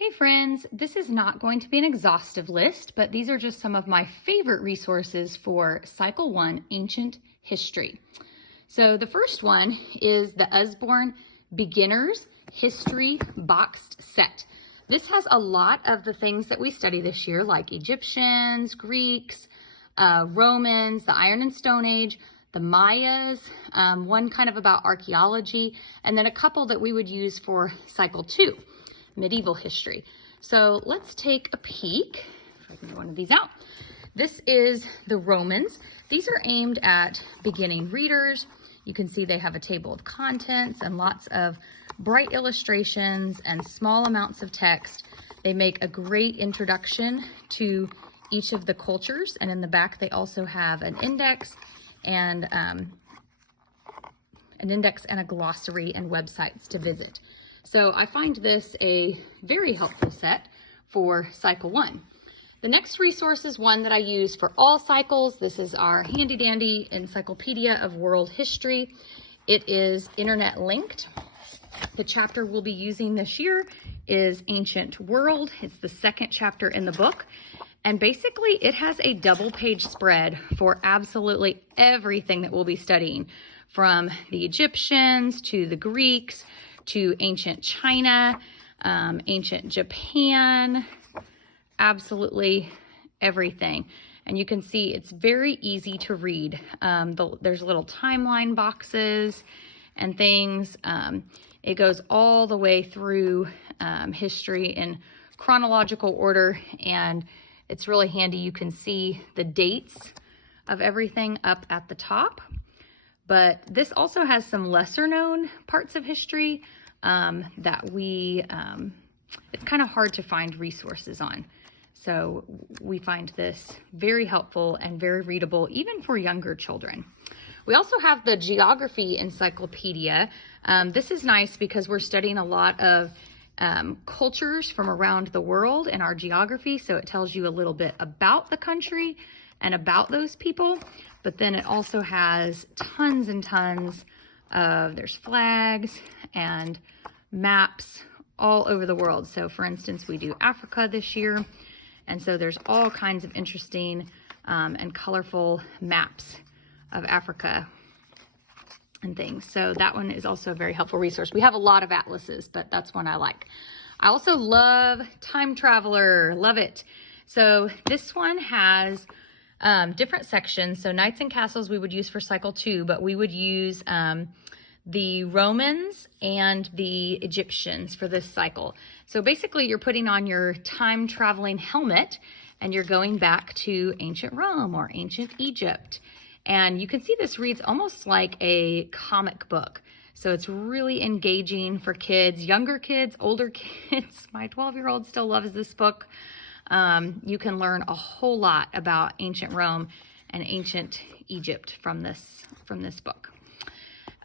Hey friends, this is not going to be an exhaustive list, but these are just some of my favorite resources for Cycle 1 Ancient History. So the first one is the Usborne Beginner's History Boxed Set. This has a lot of the things that we study this year, like Egyptians, Greeks, Romans, the Iron and Stone Age, the Mayas, one kind of about archaeology, and then a couple that we would use for Cycle 2. Medieval history. So let's take a peek. If I can get one of these out. This is the Romans. These are aimed at beginning readers. You can see they have a table of contents and lots of bright illustrations and small amounts of text. They make a great introduction to each of the cultures, and in the back they also have an index and a glossary and websites to visit. So I find this a very helpful set for Cycle 1. The next resource is one that I use for all cycles. This is our handy dandy Encyclopedia of World History. It is internet linked. The chapter we'll be using this year is Ancient World. It's the second chapter in the book. And basically it has a double page spread for absolutely everything that we'll be studying, from the Egyptians to the Greeks, to ancient China, ancient Japan, absolutely everything. And you can see it's very easy to read. There's little timeline boxes and things. It goes all the way through history in chronological order, and it's really handy. You can see the dates of everything up at the top. But this also has some lesser known parts of history that it's kind of hard to find resources on. So we find this very helpful and very readable, even for younger children. We also have the Geography Encyclopedia. This is nice because we're studying a lot of cultures from around the world in our geography. So it tells you a little bit about the country and about those people. But then it also has tons and tons of, there's flags and maps all over the world. So for instance, we do Africa this year. And so there's all kinds of interesting and colorful maps of Africa and things. So that one is also a very helpful resource. We have a lot of atlases, but that's one I like. I also love Time Traveler, love it. So this one has different sections. So Knights and Castles we would use for Cycle 2, but we would use the Romans and the Egyptians for this cycle. So basically you're putting on your time traveling helmet and you're going back to ancient Rome or ancient Egypt. And you can see this reads almost like a comic book. So it's really engaging for kids, younger kids, older kids. My 12-year-old still loves this book. You can learn a whole lot about ancient Rome and ancient Egypt from this book.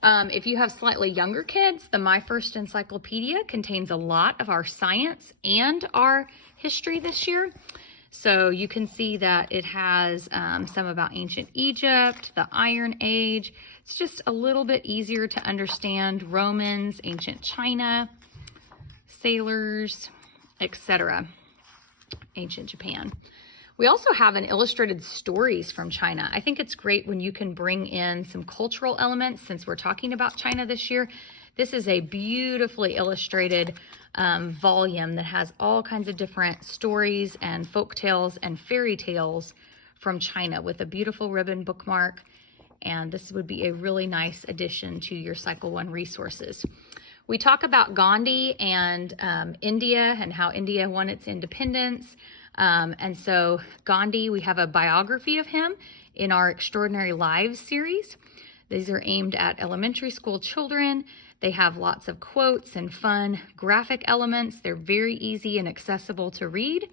If you have slightly younger kids, the My First Encyclopedia contains a lot of our science and our history this year. So you can see that it has some about ancient Egypt, the Iron Age. It's just a little bit easier to understand. Romans, ancient China, sailors, etc. Ancient Japan. We also have an illustrated stories from China. I think it's great when you can bring in some cultural elements, since we're talking about China this year. This is a beautifully illustrated volume that has all kinds of different stories and folk tales and fairy tales from China with a beautiful ribbon bookmark. And this would be a really nice addition to your Cycle 1 resources. We talk about Gandhi and India and how India won its independence. And so Gandhi, we have a biography of him in our Extraordinary Lives series. These are aimed at elementary school children. They have lots of quotes and fun graphic elements. They're very easy and accessible to read.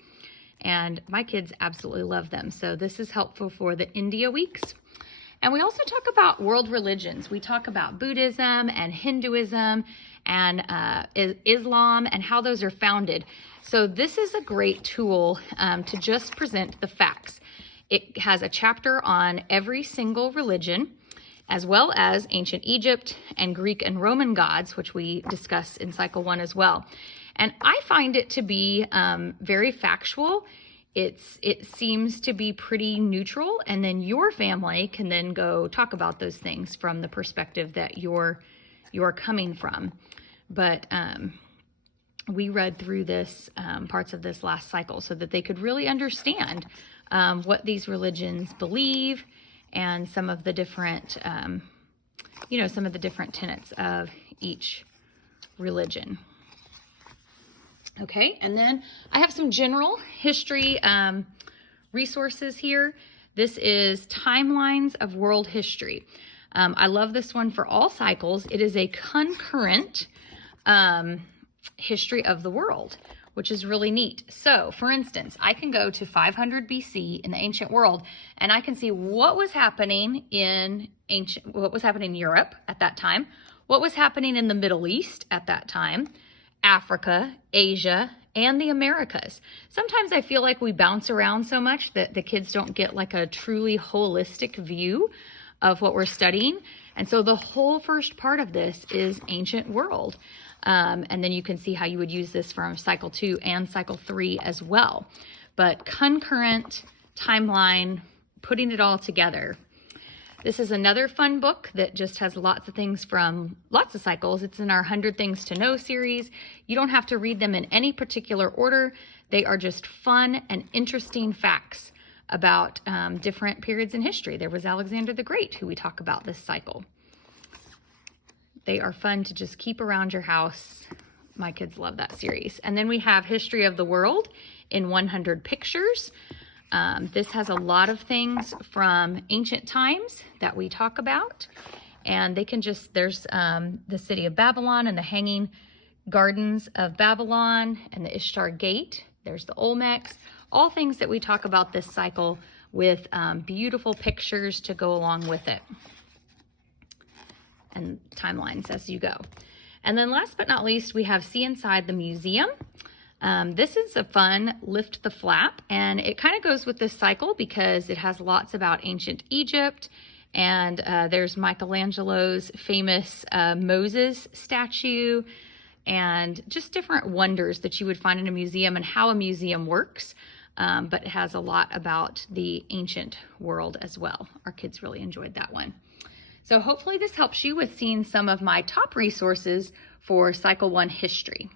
And my kids absolutely love them. So this is helpful for the India weeks. And we also talk about world religions. We talk about Buddhism and Hinduism and Islam and how those are founded. So this is a great tool to just present the facts. It has a chapter on every single religion, as well as ancient Egypt and Greek and Roman gods, which we discuss in Cycle 1 as well. And I find it to be very factual. It seems to be pretty neutral, and then your family can then go talk about those things from the perspective that you're coming from. But we read through this parts of this last cycle so that they could really understand what these religions believe and some of the different, some of the different tenets of each religion. Okay, and then I have some general history resources here. This is Timelines of World History. I love this one for all cycles. It is a concurrent history of the world, which is really neat. So, for instance, I can go to 500 BC in the ancient world, and I can see what was happening in Europe at that time, what was happening in the Middle East at that time, Africa, Asia, and the Americas. Sometimes I feel like we bounce around so much that the kids don't get like a truly holistic view of what we're studying. And so the whole first part of this is ancient world. And then you can see how you would use this from cycle 2 and cycle 3 as well. But concurrent timeline, putting it all together. This is another fun book that just has lots of things from lots of cycles. It's in our 100 Things to Know series. You don't have to read them in any particular order. They are just fun and interesting facts about different periods in history. There was Alexander the Great, who we talk about this cycle. They are fun to just keep around your house. My kids love that series. And then we have History of the World in 100 Pictures. This has a lot of things from ancient times that we talk about. And they can just, there's the city of Babylon and the hanging gardens of Babylon and the Ishtar Gate. There's the Olmecs, all things that we talk about this cycle with beautiful pictures to go along with it. And timelines as you go. And then last but not least, we have See Inside the Museum. This is a fun lift the flap, and it kind of goes with this cycle because it has lots about ancient Egypt, and there's Michelangelo's famous Moses statue, and just different wonders that you would find in a museum and how a museum works. But it has a lot about the ancient world as well. Our kids really enjoyed that one. So hopefully this helps you with seeing some of my top resources for Cycle 1 history.